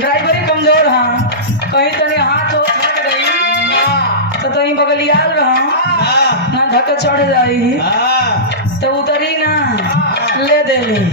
ड्राइवरी कमजोर हाँ कहीं तनी हाथ हो फट गई तो तनी बगलियाल रहा ना धक्के चढ़ जाई तो उतरी ना ले देली